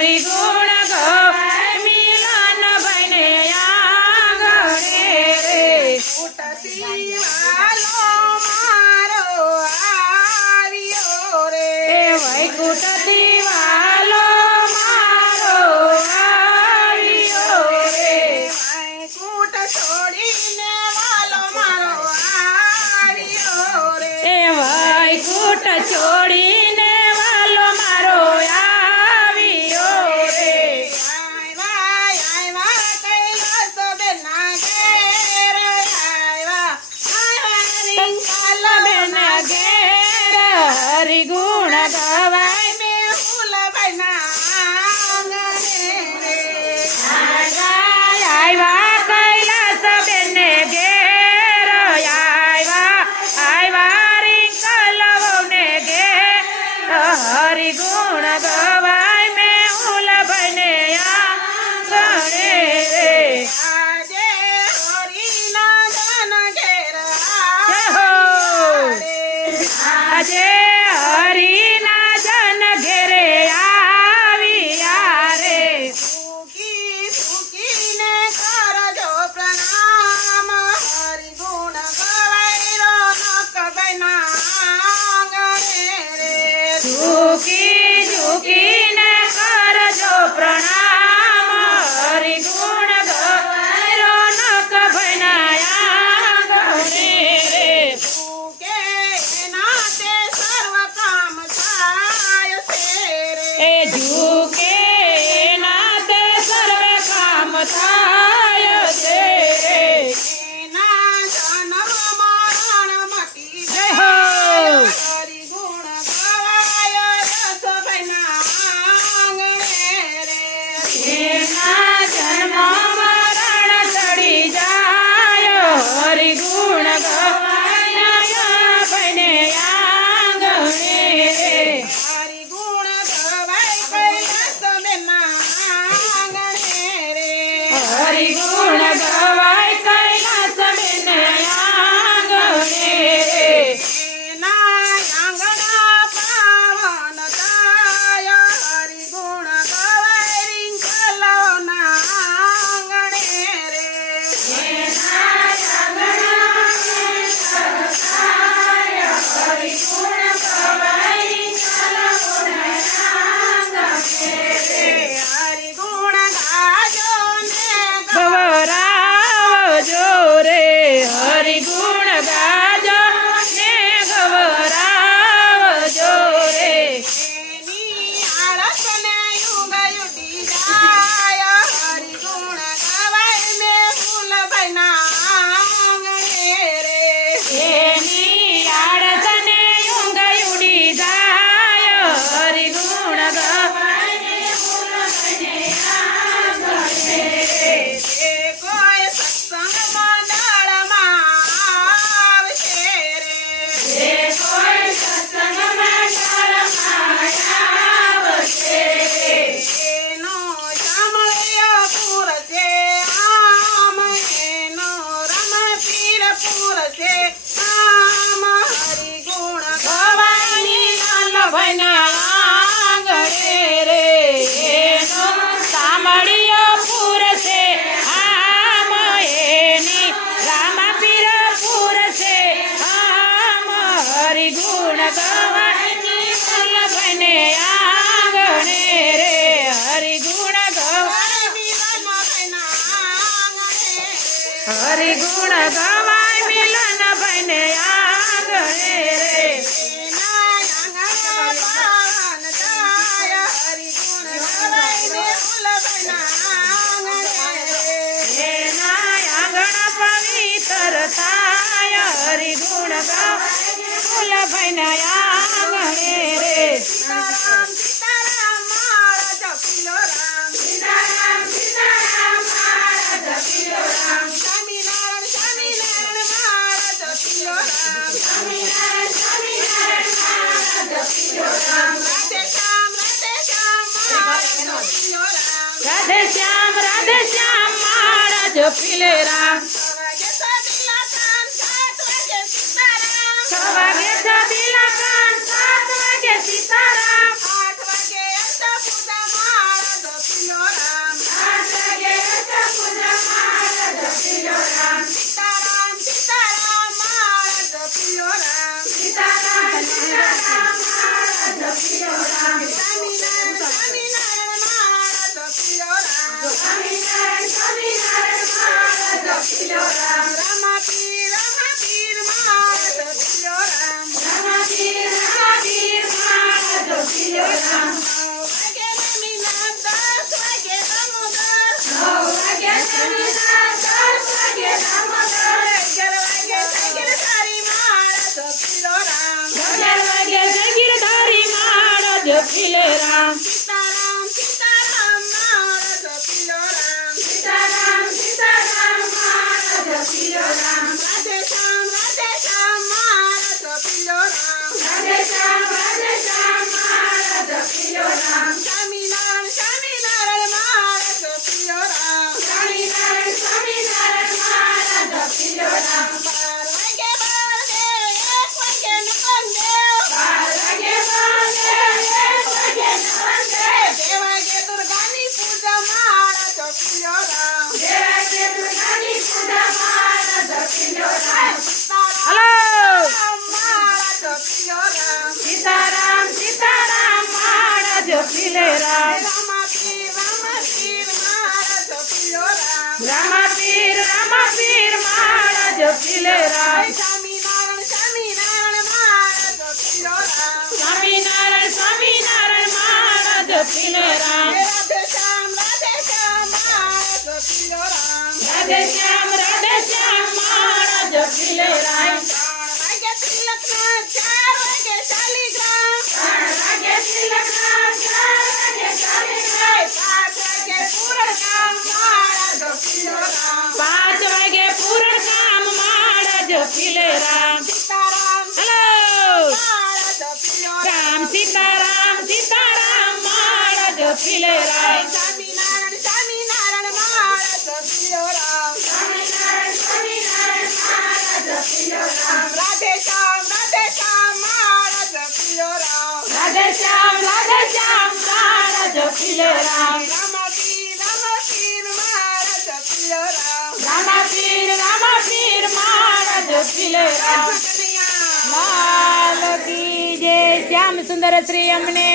હરિ ગુણ ગવાય મિલન ભાઈને આંગણે રે ઉઠતી વાલો મારો આવ્યો રે વૈકુંઠ દિવાલો મારો આવ્યો રે કૂટ છોડીને વાલો મારો આવ્યો રે વૈકુંઠ છોડીને વાલો મારો આવ્યો રે આવ્યા કૈલાસ બેના ઘેર આવ્યા કંકાલ બેન ઘેર હરિ ગુણ ગવાય મેહુલ બેના આંગણે રે આવ્યા કૈલાસ બેન ઘેર આવ્યા રિંકલ વહુને ઘેર હરિ ગુણ ગવાય મેહુલ ભાઈને આંગણે રે આજે હરિના જન ઘેર જય હો. આજે હરિના જન ઘેરે આવ્યા રે સુખીને કરજો પ્રણામ હરિ ગુણ ગવાયરો નક બેના આંગણે રે ઝૂકીને કરજો પ્રણામ હરિ ગુણ ગવાયરો નક ભાઈના આંગણે રે કે નાતે સર્વ કામ થાય છે રે એ ઝૂકે નાતે સર્વે કામ થાય છે એના જન્મ મરણ મટી જય હો. હરિ ગુણ ગવાય રસ બેના આંગણે રે એના જન્મ મરણ ચડી જાય હરિ ગુણ ગવાય ભાઈને આંગણે રે હરિ ગુણ ગવાય કૈલાસ બેના આંગણે રે હરિ ગુણ ગવાય કૈલાસ બેન આંગણે રે એના આંગણા પાવન થાય હરિ ગુણ ગવાય રિંકલોના આંગણે રે હરિ ગુણ ગાજો ને ગવરાવજો રે હરિ ગુણ ગાજો ને ગવરાવજો રે એની આળસને યુગ યુડી જાય હરિ ગુણ ગવાય મેહુલ બેના આંગણે રે એની આળસને ઊંઘ ઉડી જાય હરિ ગુણ ગવાય એ કોઈ સત્સંગ મંડળમાં આવશે રે એ કોઈ સત્સંગ મંડળમાં આવશે એનો સાંભળ્યો પૂરશે આમ એનો રમપીર પૂરશે આમ હરિ ગુણ ગવાની લાલ ભાઈના આંગણે રે એનો સાંભળ્યો પૂરશે આમ એની રામાપીર પૂરશે આમ હરિ ગુણ ગવાની લાલ ભાઈને આંગણે રે હરિ ગુણ ગવાય હરિ ગુણ ગવાય મિલન ભાઈને આંગણે રે એના આંગણ પવિત્ર થાય હરિ ગુણ ગવાય ફૂલ ભાઈના આંગણે રે સીતારામ મારા જપીલો રામ સીતારામ સીતારામ મારા જપીલો રામ સ્વામિનારાયણ મારા જપીલો રામ સ્વામિનારાયણ સ્વામિનારાયણ મારા જપીલો રામ રાધે શ્યામ મારા જપીલો રામ રાધે શ્યામ મારા જપીલે રામ વાગે છબીલા કાન 7 વાગે સીતારામ 6 વાગે છબીલા કાન 7 વાગે સીતારામ 8 વાગે અષ્ટભુજા માળા રામ સ્વામિનારાયણ સ્વામિનારાયણ મારા જપીલો રામ સ્વામિનારાયણ સ્વામિનારાયણ મારા જપીલો રામ રામાપીર મારા જપીલો રામ રામાપીર મારા જપીલો રામ 9 વાગે નમીના 10 વાગે દામોદર 11 વાગે જાગીરધારી મારા જપીલો રામ સીતારામ સીતારામ મારા જપીલો રામ સીતારામ સીતારામ મારા જપીલો રામ રાધે શ્યામ મારા જપીલો રામ રાધે શ્યામ મારા જપીલો રામ સ્વામિનારાયણ મારા જપીલો રામ સ્વામિનારાયણ મારા જપીલો રામ 12 વાગે બંને 1 વાગે નવંદે 12 વાગે 2 વાગે બંને દુર્ગાની પૂજા મારા જપીલો રામ 2 વાગે દુર્ગાની પૂજા મારા જપીલો રામ મારા જપીલો રામ સીતારામ સીતારામ મારા જપીલે રામ રામાપીર મારા જપીલો રામ રામાપીર મારા જપીલે રામ સ્વામિનારાયણ મારા જપીલો રામ સ્વામિનારાયણ મારા જપીલે રામ રાધે શ્યામ મારા જપીલો રામ રાધે શ્યામ મારા જપીલે રામ 3 વાગે તિલકના 4 વાગે શાલિગ્રામ 3 વાગે તિલકના 4 વાગે શાલિગ્રામ 5 વાગે પૂરણ કામ મારા જપીલો રામ 5 વાગે પૂરણ કામ મારા જપીલે રામ સીતારામ હેલો મારા જપીલો રામ સીતારામ મારા જપીલે રામ સ્વામિનારાયણ મારા જપીલો રામ સ્વામિનારાયણ મારા જપીલો રામ રાધે શ્યામ મારા જપીલો રામ રાધે શ્યામ મારા જપીલે રામ રામાપીર મારા જપીલો રામ રામાપીર મારા જપીલે રામ કનૈયા લાલ કી જય શ્યામ સુંદર શ્રી અમને